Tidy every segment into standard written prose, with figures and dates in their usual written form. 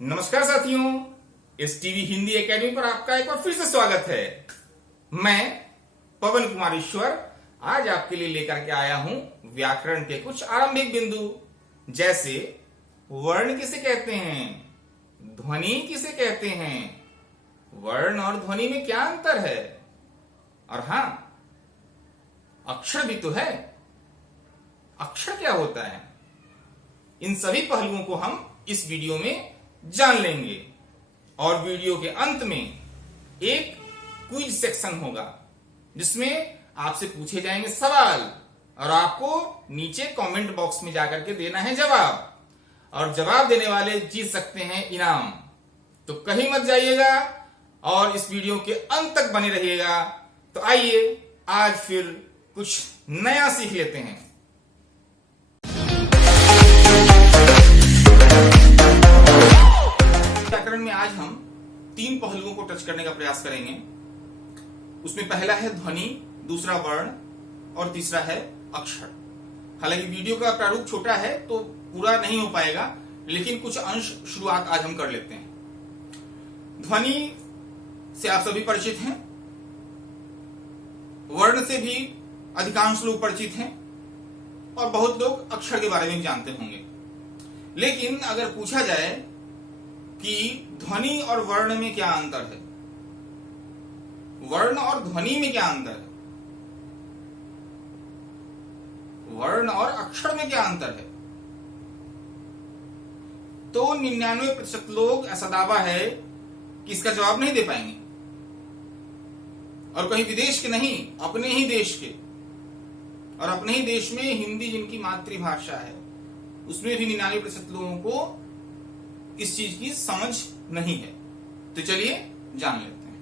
नमस्कार साथियों, इस टीवी हिंदी एकेडमी पर आपका एक बार फिर से स्वागत है। मैं पवन कुमार ईश्वर आज आपके लिए लेकर के आया हूं व्याकरण के कुछ आरंभिक बिंदु, जैसे वर्ण किसे कहते हैं, ध्वनि किसे कहते हैं, वर्ण और ध्वनि में क्या अंतर है, और हां, अक्षर भी तो है। अक्षर क्या होता है, इन सभी पहलुओं को हम इस वीडियो में जान लेंगे। और वीडियो के अंत में एक क्विज सेक्शन होगा जिसमें आपसे पूछे जाएंगे सवाल और आपको नीचे कमेंट बॉक्स में जाकर के देना है जवाब, और जवाब देने वाले जीत सकते हैं इनाम। तो कहीं मत जाइएगा और इस वीडियो के अंत तक बने रहिएगा। तो आइए आज फिर कुछ नया सीख लेते हैं। व्याकरण में आज हम तीन पहलुओं को टच करने का प्रयास करेंगे। उसमें पहला है ध्वनि, दूसरा वर्ण और तीसरा है अक्षर। हालांकि वीडियो का प्रारूप छोटा है तो पूरा नहीं हो पाएगा, लेकिन कुछ अंश शुरुआत आज हम कर लेते हैं। ध्वनि से आप सभी परिचित हैं, वर्ण से भी अधिकांश लोग परिचित हैं और बहुत लोग अक्षर के बारे में जानते होंगे। लेकिन अगर पूछा जाए कि ध्वनि और वर्ण में क्या अंतर है, वर्ण और ध्वनि में क्या अंतर है, वर्ण और अक्षर में क्या अंतर है, तो 99% लोग ऐसा दावा है कि इसका जवाब नहीं दे पाएंगे। और कहीं विदेश के नहीं, अपने ही देश के, और अपने ही देश में हिंदी जिनकी मातृभाषा है उसमें भी 99% लोगों को इस चीज की समझ नहीं है। तो चलिए जान लेते हैं।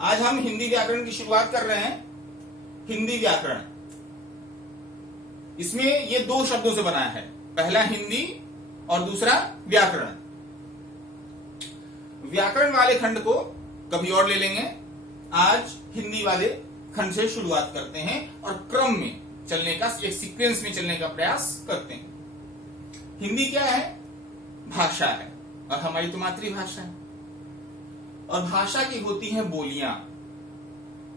आज हम हिंदी व्याकरण की शुरुआत कर रहे हैं। हिंदी व्याकरण, इसमें ये दो शब्दों से बना है, पहला हिंदी और दूसरा व्याकरण। व्याकरण वाले खंड को कभी और ले लेंगे, आज हिंदी वाले खंड से शुरुआत करते हैं और क्रम में चलने का, एक सीक्वेंस में चलने का प्रयास करते हैं। हिंदी क्या है, भाषा है, और हमारी तो मातृभाषा है। और भाषा की होती हैं बोलियां,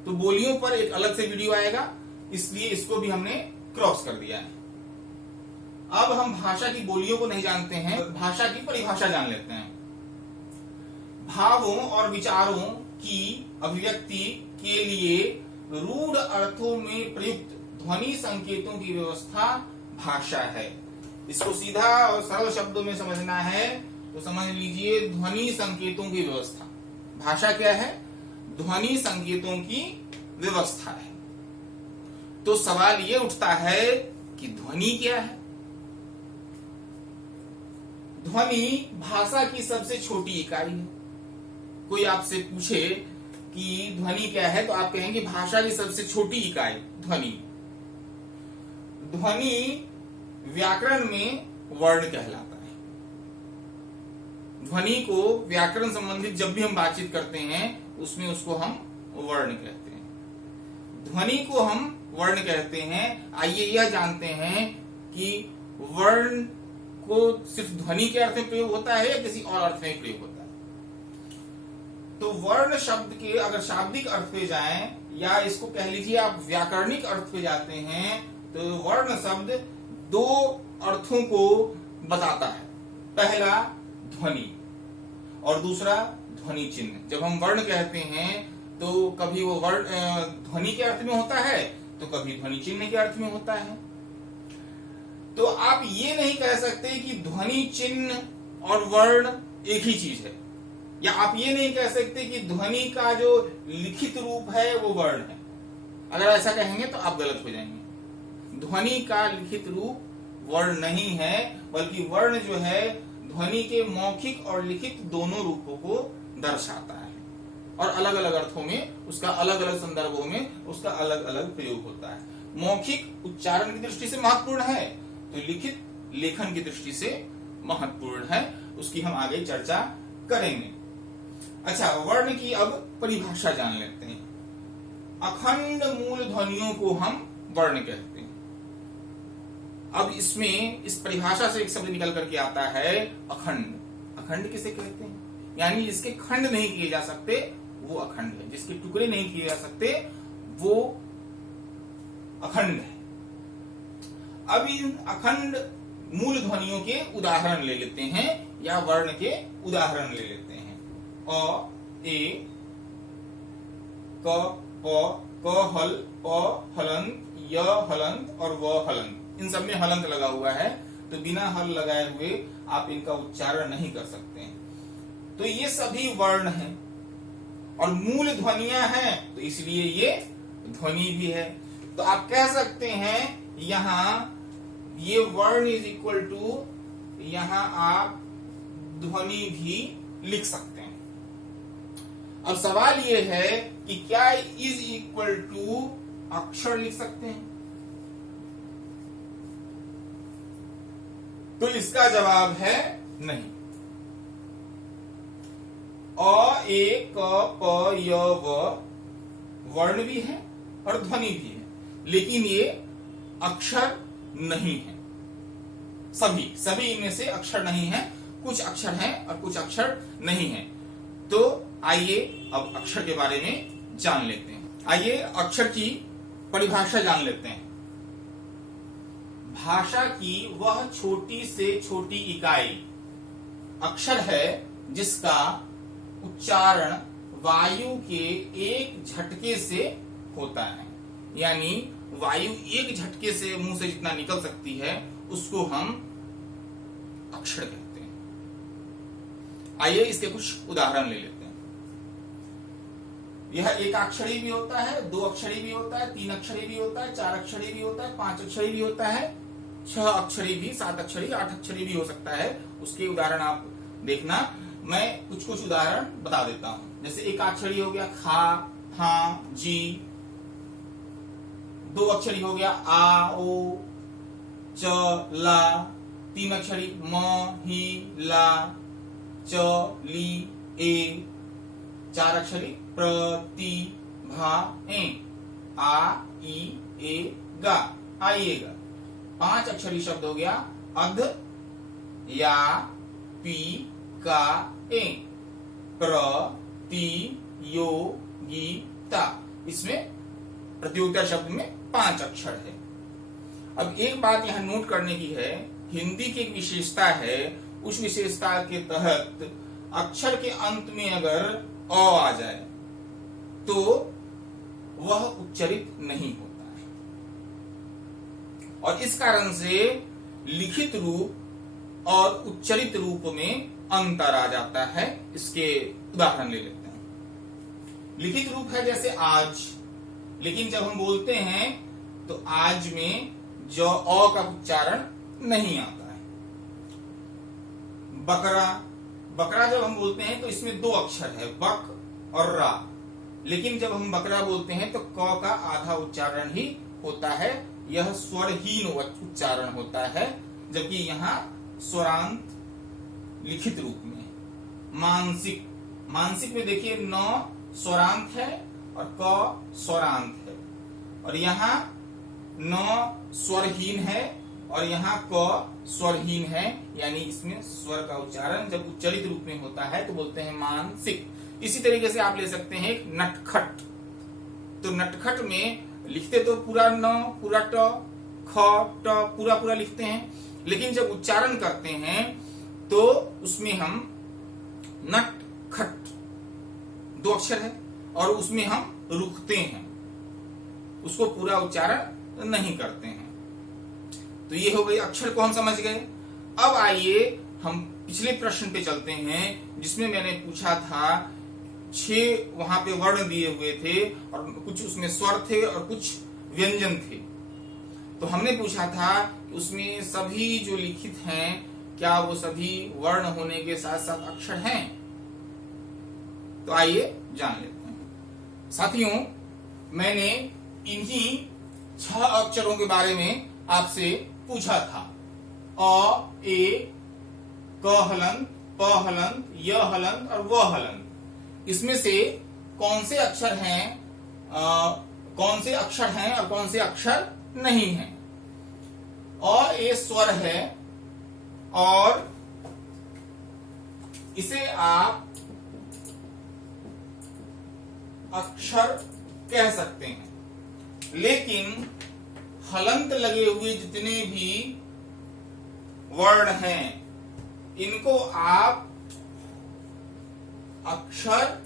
तो बोलियों पर एक अलग से वीडियो आएगा, इसलिए इसको भी हमने क्रॉस कर दिया है। अब हम भाषा की बोलियों को नहीं जानते हैं, भाषा की परिभाषा जान लेते हैं। भावों और विचारों की अभिव्यक्ति के लिए रूढ़ अर्थों में प्रयुक्त ध्वनि संकेतों की व्यवस्था भाषा है। इसको सीधा और सरल शब्दों में समझना है तो समझ लीजिए ध्वनि संकेतों की व्यवस्था। भाषा क्या है, ध्वनि संकेतों की व्यवस्था है। तो सवाल ये उठता है कि ध्वनि क्या है। ध्वनि भाषा की सबसे छोटी इकाई है। कोई आपसे पूछे कि ध्वनि क्या है तो आप कहेंगे भाषा की सबसे छोटी इकाई ध्वनि। ध्वनि व्याकरण में वर्ण कहलाता है। ध्वनि को व्याकरण संबंधित जब भी हम बातचीत करते हैं उसमें उसको हम वर्ण कहते हैं, ध्वनि को हम वर्ण कहते हैं। आइए यह जानते हैं कि वर्ण को सिर्फ ध्वनि के अर्थ में प्रयोग होता है या किसी और अर्थ में प्रयोग होता है। तो वर्ण शब्द के अगर शाब्दिक अर्थ पे जाएं, या इसको कह लीजिए आप व्याकरणिक अर्थ पे जाते हैं, तो वर्ण शब्द दो अर्थों को बताता है। पहला ध्वनि और दूसरा ध्वनि चिन्ह। जब हम वर्ण कहते हैं तो कभी वो वर्ण ध्वनि के अर्थ में होता है तो कभी ध्वनि चिन्ह के अर्थ में होता है। तो आप ये नहीं कह सकते कि ध्वनि चिन्ह और वर्ण एक ही चीज है, या आप ये नहीं कह सकते कि ध्वनि का जो लिखित रूप है वो वर्ण है। अगर ऐसा कहेंगे तो आप गलत हो जाएंगे। ध्वनि का लिखित रूप वर्ण नहीं है, बल्कि वर्ण जो है ध्वनि के मौखिक और लिखित दोनों रूपों को दर्शाता है, और अलग अलग अर्थों में उसका, अलग अलग संदर्भों में उसका अलग अलग प्रयोग होता है। मौखिक उच्चारण की दृष्टि से महत्वपूर्ण है तो लिखित लेखन की दृष्टि से महत्वपूर्ण है, उसकी हम आगे चर्चा करेंगे। अच्छा, वर्ण की अब परिभाषा जान लेते हैं। अखंड मूल ध्वनियों को हम वर्ण कहते हैं। अब इसमें इस परिभाषा से एक शब्द निकल करके आता है अखंड। अखंड किसे कहते हैं? यानी जिसके खंड नहीं किए जा सकते वो अखंड है, जिसके टुकड़े नहीं किए जा सकते वो अखंड है। अब इन अखंड मूल ध्वनियों के उदाहरण ले लेते हैं या वर्ण के उदाहरण ले लेते हैं। अ, ए, क, प, क हल, प हलंत, य हलंत और व हलंत। इन सब में हलंत लगा हुआ है, तो बिना हल लगाए हुए आप इनका उच्चारण नहीं कर सकते हैं। तो ये सभी वर्ण हैं और मूल ध्वनियां हैं, तो इसलिए ये ध्वनि भी है। तो आप कह सकते हैं यहां ये वर्ण इज इक्वल टू, यहां आप ध्वनि भी लिख सकते हैं। अब सवाल ये है कि क्या इज इक्वल टू अक्षर लिख सकते हैं? तो इसका जवाब है नहीं। अ, ए, क, प, य, व वर्ण भी है और ध्वनि भी है, लेकिन ये अक्षर नहीं है। सभी इनमें से अक्षर नहीं है, कुछ अक्षर हैं और कुछ अक्षर नहीं है। तो आइए अब अक्षर के बारे में जान लेते हैं। आइए अक्षर की परिभाषा जान लेते हैं। भाषा की वह छोटी से छोटी इकाई अक्षर है जिसका उच्चारण वायु के एक झटके से होता है। यानी वायु एक झटके से मुंह से जितना निकल सकती है उसको हम अक्षर कहते हैं। आइए इसके कुछ उदाहरण ले लेते हैं। यह एक अक्षरी भी होता है, दो अक्षरी भी होता है, तीन अक्षरी भी होता है, चार अक्षरी भी होता है, पांच अक्षरी भी होता है, छह अक्षरी भी, सात अक्षरी, आठ अक्षरी भी हो सकता है। उसके उदाहरण आप देखना, मैं कुछ उदाहरण बता देता हूं। जैसे एक अक्षरी हो गया खा, हा, जी। दो अक्षरी हो गया आ, ओ, च, ला। तीन अक्षरी म, ही, ला, च, ली, ए। चार अक्षरी प्र, ति, भा, ए। आ, ई, ए, गा, आइएगा। पांच अक्षरी शब्द हो गया अध, या, पी, का, ए। प्र, ति, यो, गी, ता। इसमें प्रतियोगिता शब्द में पांच अक्षर है। अब एक बात यहां नोट करने की है, हिंदी की एक विशेषता है, उस विशेषता के तहत अक्षर के अंत में अगर अ आ जाए तो वह उच्चरित नहीं होता है, और इस कारण से लिखित रूप और उच्चरित रूप में अंतर आ जाता है। इसके उदाहरण ले लेते हैं। लिखित रूप है जैसे आज, लेकिन जब हम बोलते हैं तो आज में जो अ का उच्चारण नहीं आता है। बकरा, बकरा जब हम बोलते हैं तो इसमें दो अक्षर है, बक और रा, लेकिन जब हम बकरा बोलते हैं तो क का आधा उच्चारण ही होता है, यह स्वरहीन उच्चारण होता है, जबकि यहाँ स्वरांत लिखित रूप में। मानसिक, मानसिक में देखिए न स्वरांत है और क स्वरांत है, और यहाँ न स्वरहीन है और यहाँ क स्वरहीन है, यानी इसमें स्वर का उच्चारण जब उच्चरित रूप में होता है तो बोलते हैं मानसिक। इसी तरीके से आप ले सकते हैं एक नटखट। तो नटखट में लिखते तो पूरा न, पूरा ट, ख, ट पूरा पूरा लिखते हैं, लेकिन जब उच्चारण करते हैं तो उसमें हम नटखट, दो अक्षर है और उसमें हम रुकते हैं, उसको पूरा उच्चारण नहीं करते हैं। तो ये हो गई, अक्षर को हम समझ गए। अब आइए हम पिछले प्रश्न पे चलते हैं, जिसमें मैंने पूछा था 6 वहां पे वर्ण दिए हुए थे और कुछ उसमें स्वर थे और कुछ व्यंजन थे। तो हमने पूछा था कि उसमें सभी जो लिखित हैं क्या वो सभी वर्ण होने के साथ साथ अक्षर हैं? तो आइए जान लेते हैं। साथियों, मैंने इन्हीं 6 अक्षरों के बारे में आपसे पूछा था। अ, ए, क हलंत, प हलंत, य हलंत और व हलंत। इसमें से कौन से अक्षर हैं, कौन से अक्षर हैं और कौन से अक्षर नहीं हैं? अ, ए स्वर है और इसे आप अक्षर कह सकते हैं। लेकिन हलंत लगे हुए जितने भी वर्ण हैं इनको आप अक्षर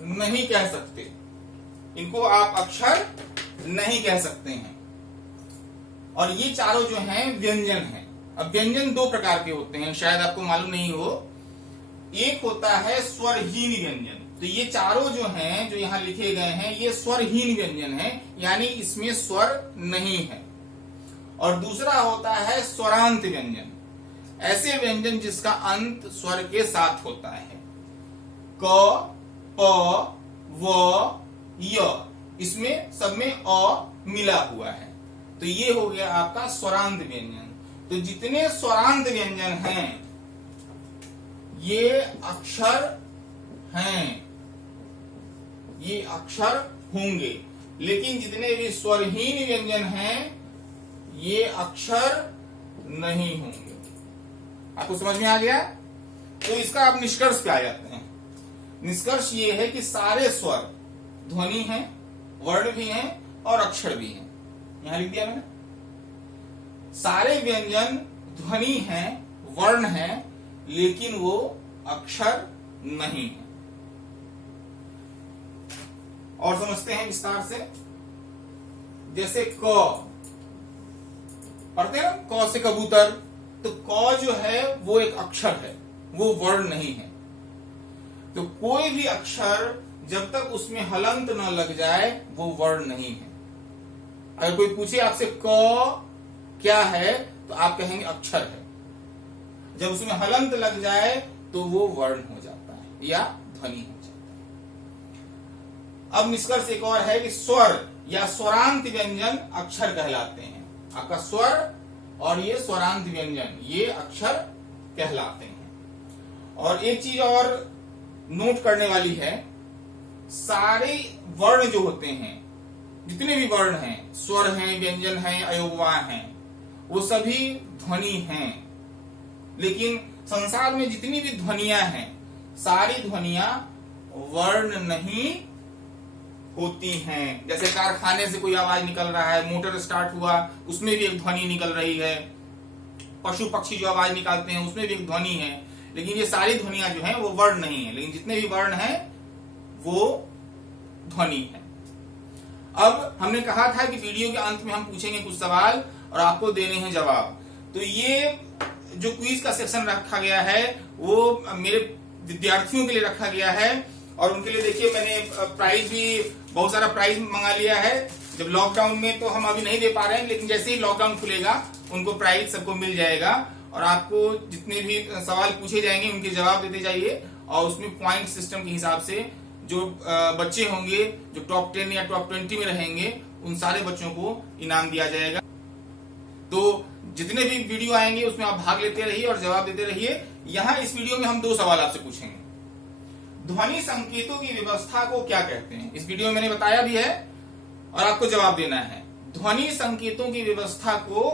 नहीं कह सकते, इनको आप अक्षर नहीं कह सकते हैं। और ये चारों जो हैं व्यंजन हैं। अब व्यंजन दो प्रकार के होते हैं, शायद आपको मालूम नहीं हो। एक होता है स्वरहीन व्यंजन। तो ये चारों जो हैं जो यहां लिखे गए हैं ये स्वरहीन व्यंजन हैं, यानी इसमें स्वर नहीं है। और दूसरा होता है स्वरांत व्यंजन, ऐसे व्यंजन जिसका अंत स्वर के साथ होता है। क, प, व, य, इसमें सब में अ मिला हुआ है। तो ये हो गया आपका स्वरांत व्यंजन। तो जितने स्वरांत व्यंजन हैं ये अक्षर हैं, ये अक्षर होंगे। लेकिन जितने भी स्वरहीन व्यंजन हैं ये अक्षर नहीं होंगे। आपको समझ में आ गया? तो इसका आप निष्कर्ष पे आ जाते हैं। निष्कर्ष ये है कि सारे स्वर ध्वनि हैं, वर्ण भी हैं और अक्षर भी हैं। यहां लिख दिया मैंने। सारे व्यंजन ध्वनि हैं, वर्ण हैं, लेकिन वो अक्षर नहीं है। और समझते हैं विस्तार से। जैसे क पढ़ते हैं ना, क से कबूतर। तो क जो है वो एक अक्षर है, वो वर्ण नहीं है। तो कोई भी अक्षर जब तक उसमें हलंत न लग जाए वो वर्ण नहीं है। अगर कोई पूछे आपसे क क्या है तो आप कहेंगे अक्षर है। जब उसमें हलंत लग जाए तो वो वर्ण हो जाता है या ध्वनि हो जाता है। अब निष्कर्ष एक और है कि स्वर या स्वरांत व्यंजन अक्षर कहलाते हैं। आपका स्वर और ये स्वरांत व्यंजन ये अक्षर कहलाते हैं। और एक चीज और नोट करने वाली है, सारे वर्ण जो होते हैं, जितने भी वर्ण हैं, स्वर हैं, व्यंजन हैं, अयोगवाय हैं, वो सभी ध्वनि हैं। लेकिन संसार में जितनी भी ध्वनियां हैं सारी ध्वनियां वर्ण नहीं होती हैं। जैसे कारखाने से कोई आवाज निकल रहा है, मोटर स्टार्ट हुआ उसमें भी एक ध्वनि निकल रही है, पशु पक्षी जो आवाज निकालते हैं उसमें भी एक ध्वनि है। लेकिन ये सारी ध्वनियां जो हैं वो वर्ण नहीं है, लेकिन जितने भी वर्ण हैं वो ध्वनि है। अब हमने कहा था कि वीडियो के अंत में हम पूछेंगे कुछ सवाल और आपको देने हैं जवाब। तो ये जो क्विज का सेक्शन रखा गया है वो मेरे विद्यार्थियों के लिए रखा गया है। और उनके लिए देखिए मैंने प्राइज भी, बहुत सारा प्राइज मंगा लिया है। जब लॉकडाउन में तो हम अभी नहीं दे पा रहे हैं, लेकिन जैसे ही लॉकडाउन खुलेगा उनको प्राइज सबको मिल जाएगा। और आपको जितने भी सवाल पूछे जाएंगे उनके जवाब देते जाइए। और उसमें पॉइंट सिस्टम के हिसाब से जो बच्चे होंगे जो टॉप 10 या टॉप 20 में रहेंगे उन सारे बच्चों को इनाम दिया जाएगा। तो जितने भी वीडियो आएंगे उसमें आप भाग लेते रहिए और जवाब देते रहिए। यहाँ इस वीडियो में हम दो सवाल आपसे पूछेंगे। ध्वनि संकेतों की व्यवस्था को क्या कहते हैं? इस वीडियो में मैंने बताया भी है और आपको जवाब देना है। ध्वनि संकेतों की व्यवस्था को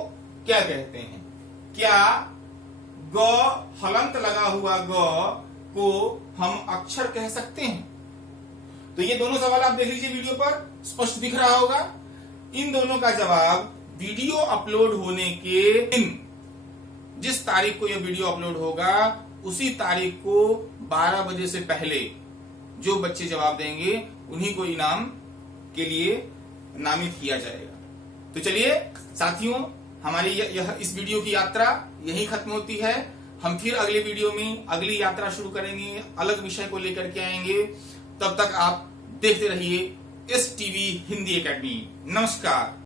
क्या कहते हैं? क्या ग हलंत लगा हुआ ग को हम अक्षर कह सकते हैं? तो ये दोनों सवाल आप देख लीजिए, वीडियो पर स्पष्ट दिख रहा होगा। इन दोनों का जवाब वीडियो अपलोड होने के दिन, जिस तारीख को यह वीडियो अपलोड होगा उसी तारीख को 12 बजे से पहले जो बच्चे जवाब देंगे उन्हीं को इनाम के लिए नामित किया जाएगा। तो चलिए साथियों, हमारी इस वीडियो की यात्रा यही खत्म होती है। हम फिर अगले वीडियो में अगली यात्रा शुरू करेंगे, अलग विषय को लेकर के आएंगे। तब तक आप देखते रहिए STV हिंदी एकेडमी। नमस्कार।